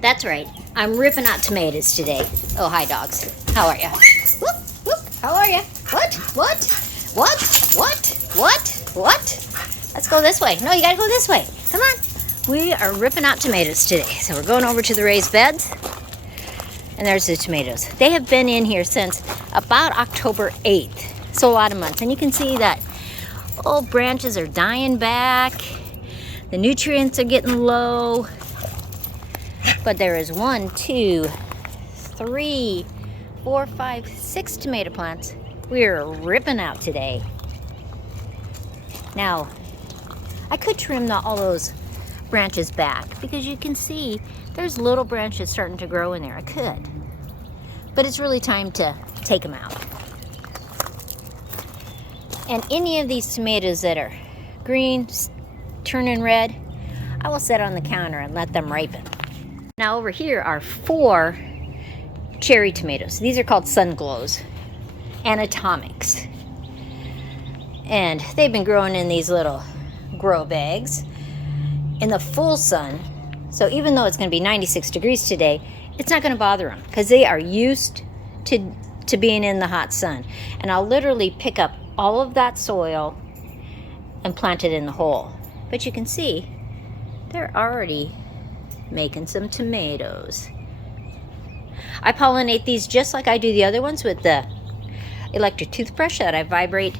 That's right. I'm ripping out tomatoes today. Oh, hi, dogs. How are you? Whoop, whoop. How are you? What? Let's go this way. No, you gotta go this way. Come on. We are ripping out tomatoes today. So we're going over to the raised beds. And there's the tomatoes. They have been in here since about October 8th. So a lot of months. And you can see that old branches are dying back. The nutrients are getting low. But there is 1, 2, 3, 4, 5, 6 tomato plants we're ripping out today. Now, I could trim all those branches back because you can see there's little branches starting to grow in there. I could. But it's really time to take them out. And any of these tomatoes that are green, turning red, I will set on the counter and let them ripen. Now over here are 4 cherry tomatoes. These are called Sungold and Atomics. And they've been growing in these little grow bags in the full sun. So even though it's going to be 96 degrees today, it's not going to bother them because they are used to being in the hot sun. And I'll literally pick up all of that soil and plant it in the hole. But you can see they're already making some tomatoes. I pollinate these just like I do the other ones with the electric toothbrush that I vibrate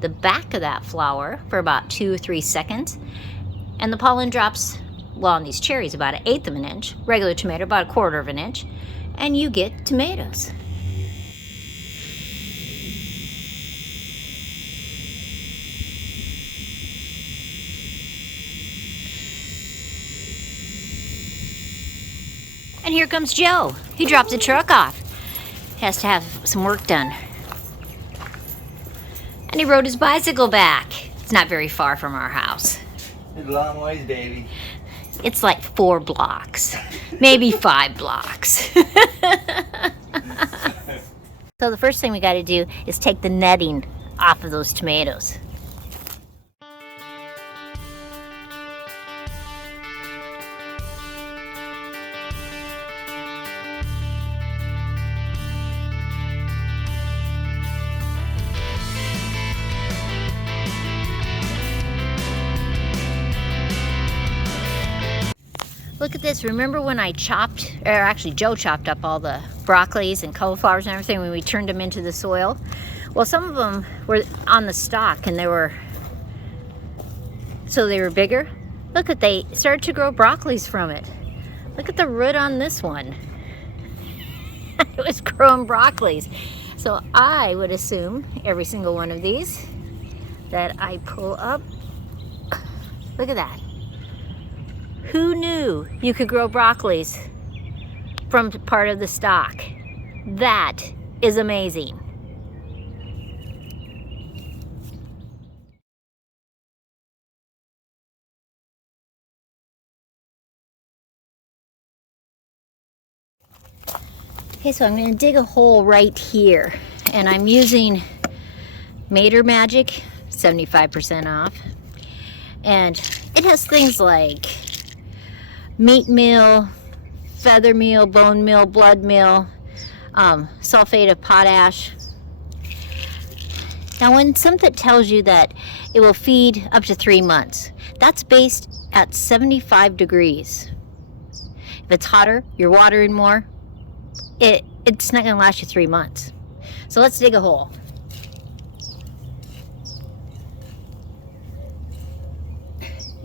the back of that flower for about 2 or 3 seconds. And the pollen drops, well, on these cherries about 1/8 of an inch, regular tomato about 1/4 of an inch, and you get tomatoes. And here comes Joe. He dropped the truck off. Has to have some work done. And he rode his bicycle back. It's not very far from our house. It's a long ways, baby. It's like 4 blocks, maybe 5 blocks. So the first thing we got to do is take the netting off of those tomatoes. Look at this. Remember when I chopped, or actually Joe chopped up all the broccolis and cauliflowers and everything when we turned them into the soil? Well, some of them were on the stalk and they were bigger. Look at, they started to grow broccolis from it. Look at the root on this one. It was growing broccolis. So I would assume every single one of these that I pull up, look at that. Who knew you could grow broccolis from part of the stalk? That is amazing. Okay, so I'm going to dig a hole right here, and I'm using Mater Magic, 75% off, and it has things like meat meal, feather meal, bone meal, blood meal, sulfate of potash. Now when something tells you that it will feed up to 3 months, that's based at 75 degrees. If it's hotter, you're watering more, it's not going to last you 3 months. So let's dig a hole.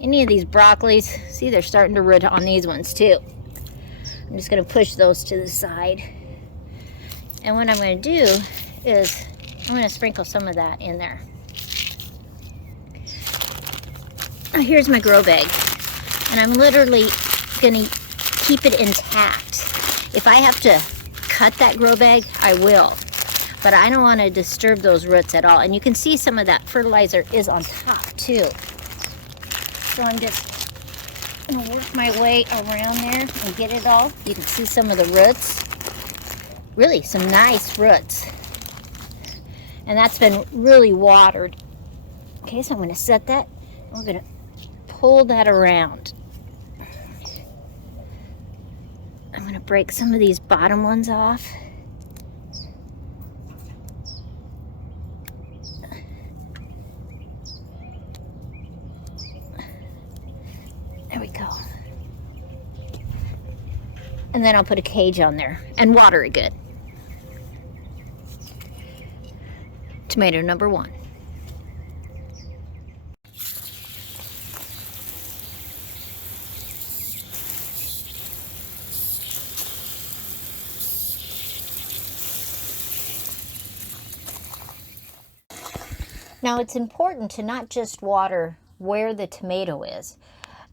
Any of these broccolis, see, they're starting to root on these ones too. I'm just going to push those to the side. And what I'm going to do is I'm going to sprinkle some of that in there. Now here's my grow bag. And I'm literally going to keep it intact. If I have to cut that grow bag, I will. But I don't want to disturb those roots at all. And you can see some of that fertilizer is on top too. So I'm just going to work my way around there and get it all. You can see some of the roots. Really, some nice roots. And that's been really watered. Okay, so I'm going to set that. We're going to pull that around. I'm going to break some of these bottom ones off. There we go. And then I'll put a cage on there and water it good. Tomato number 1. Now it's important to not just water where the tomato is.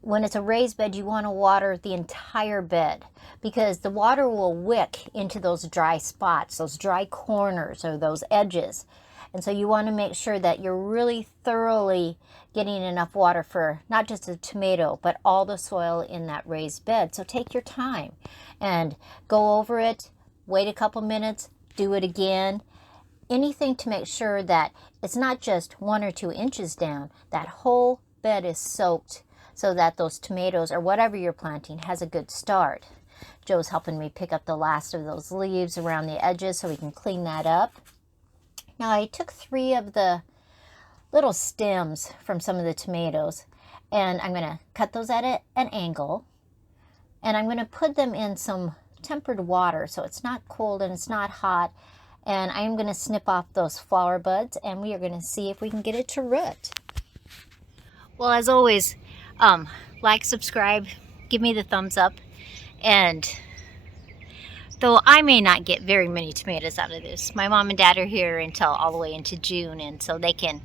When it's a raised bed, you want to water the entire bed because the water will wick into those dry spots, those dry corners or those edges. And so you want to make sure that you're really thoroughly getting enough water for not just the tomato, but all the soil in that raised bed. So take your time and go over it, wait a couple minutes, do it again. Anything to make sure that it's not just 1 or 2 inches down, that whole bed is soaked so that those tomatoes or whatever you're planting has a good start. Joe's helping me pick up the last of those leaves around the edges so we can clean that up. Now I took 3 of the little stems from some of the tomatoes and I'm going to cut those at an angle and I'm going to put them in some tempered water so it's not cold and it's not hot. And I'm going to snip off those flower buds and we are going to see if we can get it to root. Well, as always, like, subscribe, give me the thumbs up. And though I may not get very many tomatoes out of this, my mom and dad are here until all the way into June, and so they can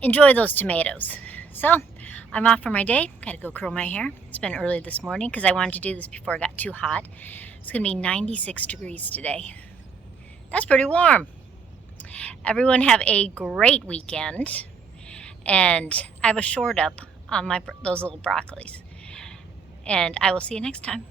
enjoy those tomatoes. So I'm off for my day. Got to go curl my hair. It's been early this morning because I wanted to do this before it got too hot. It's going to be 96 degrees today. That's pretty warm. Everyone have a great weekend. And I have a short up on those little broccolis. And I will see you next time.